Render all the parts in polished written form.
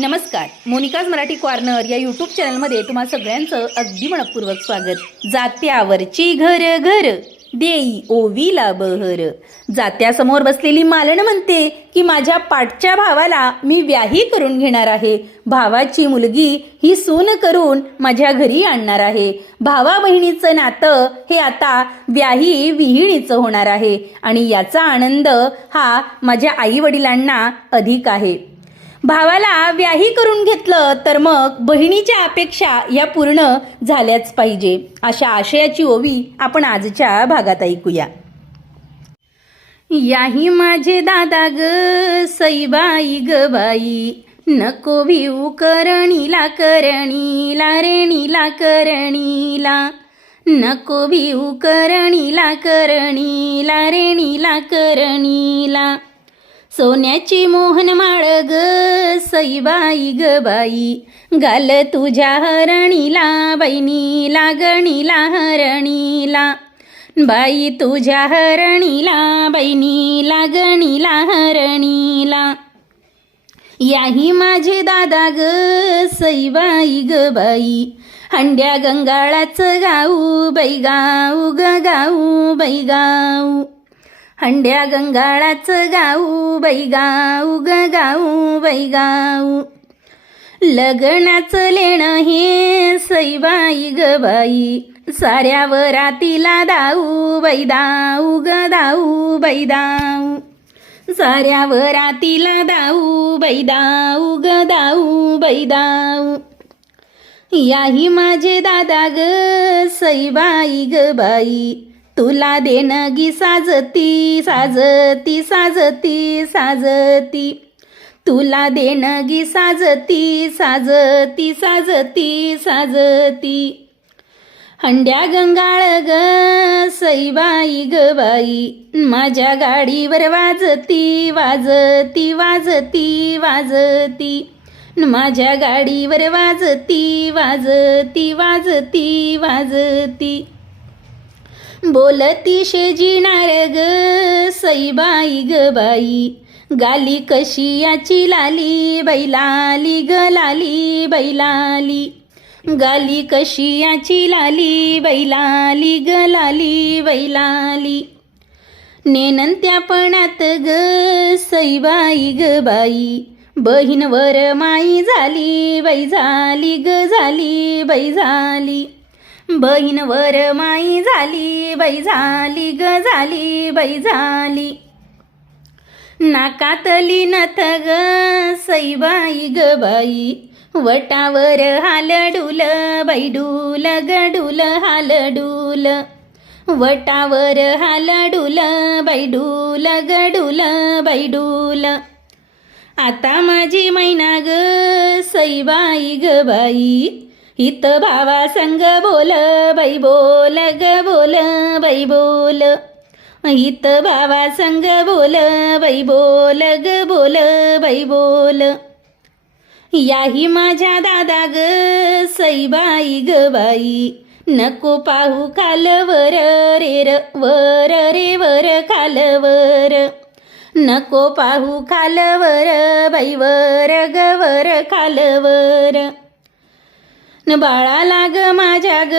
नमस्कार. Monika's Marathi corner या YouTube चॅनलमध्ये तुम्हा सगळ्यांचं अगदी मनपूर्वक स्वागत. जात्यावरची घर घर देई ओवीला बहर. जात्यासमोर बसलेली मालन म्हणते की माझ्या पाठच्या भावाला मी व्याही करून घेणार आहे. भावाची मुलगी ही सून करून माझ्या घरी आणणार आहे. भावा बहिणीचं नातं हे आता व्याही विहिणीचं होणार आहे आणि याचा आनंद हा माझ्या आई वडिलांना अधिक आहे. भावाला व्याही करून घेतलं तर मग बहिणीच्या अपेक्षा या पूर्ण झाल्याच पाहिजे. अशा आशयाची ओवी आपण आजच्या भागात ऐकूया. याही माझे दादा ग सईबाई ग बाई, नको भिऊ करणीला करणीला रेणीला करणीला, नको भिऊ करणीला करणीला रेणीला करणीला. सोन्याची मोहन माळ ग सईबाई ग बाई, घाल तुझ्या हरणीला बहिणीला गणीला हरणीला. बाई तुझ्या हरणीला बहिणीला गणीला हरणीला. याही माझे दादा ग सईबाई ग बाई, हंड्या गंगाळाचं गाऊ बैगाऊ ग गाऊ बैगाऊ. हंड्या गंगाळाचं गाऊ बैगाऊ ग गाऊ बैगाऊ. लग्नाचं लेणं हे सईबाई ग बाई, साऱ्या वरातीला दाऊ बैदाऊ ग दाऊ बैदाऊ. साऱ्या वरातीला दाऊ बैदाऊ ग दाऊ बैदाऊ. याही माझे दादा ग सईबाई ग बाई, तुला देणगी साजती साजती साजती साजती. तुला देणगी साजती साजती साजती साजती. हंड्या गंगाळ ग सईबाई ग बाई, माझ्या गाडीवर वाजती वाजती वाजती वाजती. माझ्या गाडीवर वाजती वाजती वाजती वाजती. बोलती शेजिणार ग सईबाई ग बाई, गाली कशी याची लाली बैलाली ग लाली बैलाली. गाली कशी याची लाली बैलाली ग लाली बैलाली. नेनंत्यापणात ग सईबाई ग बाई, बहीणवर माई झाली बै झाली ग झाली बै झाली. बहीणवर माई झाली बै झाली ग झाली बै झाली. नाकातली नथ ग सईबाई ग बाई, वटावर हालडूल बैडूल गडूल हालडूल. वटावर हालडूल बैडूल गडूल बैडूल. आता माझी मैना ग सईबाई ग बाई, हित भावा संग बोल बाई बोल ग बोल बाई बोल. हित भावा संग बोल बाई बोल ग बोल बाई बोल. याही माझ्या दादा ग सईबाई ग बाई, नको पाहू खालवर रे र वर रे वर खालवर. नको पाहू खालवर बाई वर ग वर खालवर. बाळा लाग माझ्या ग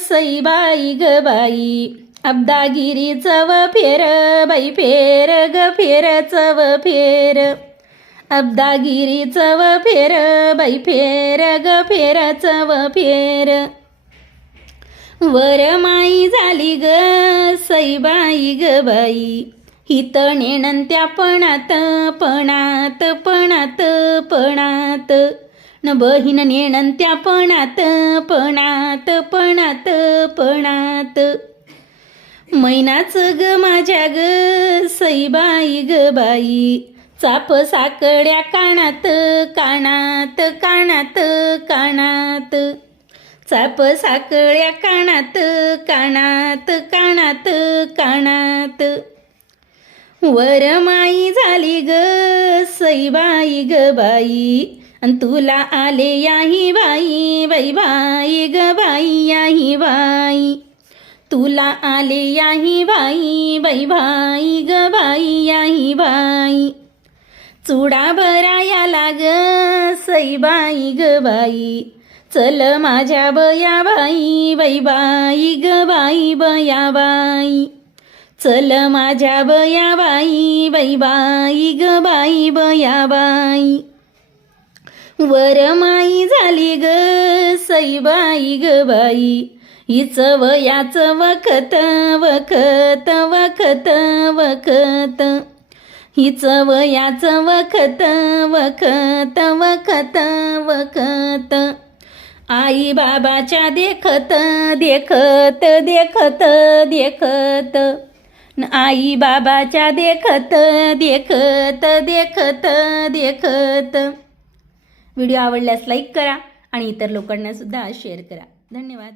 सईबाई ग बाई, अब्दागिरी चव फेर बाई फेर ग फेर चव फेर. अब्दागिरी चव फेर बाई फेर ग फेर चव फेर. वर माई झाली ग सईबाई ग बाई, हित नेणंत्या पणात पणात पणात पणात. न बहीण नेणंत्या पणात पणात पणात पणात. मैनाच ग माझ्या ग सईबाई ग बाई, चाप साकड्या कानात कानात कानात कानात. चाप साकड्या कानात कानात कानात कानात. वर माई झाली ग सईबाई ग बाई, अन तुला आले याही बाई बाई बाई ग बाई याही बाई. तुला आले याही बाई बाई बाई ग बाई याही बाई. चुडा भराया लाग सईबाई ग बाई, चल माझ्या बया बाई, बाई बाई ग बाई बया बाई, चल माझ्या बया बाई, बाई बाई ग बाई बया बाई. वरमाई झाली ग सईबाई ग बाई, हिच वयाचं वखत वखत वखत वखत, हिच वयाचं वखत वखत वखत वखत. आई बाबाच्या देखत देखत देखत देखत, आई बाबाच्या देखत देखत देखत देखत. व्हिडिओ आवडल्यास लाईक करा आणि इतर लोकांना सुद्धा शेअर करा. धन्यवाद.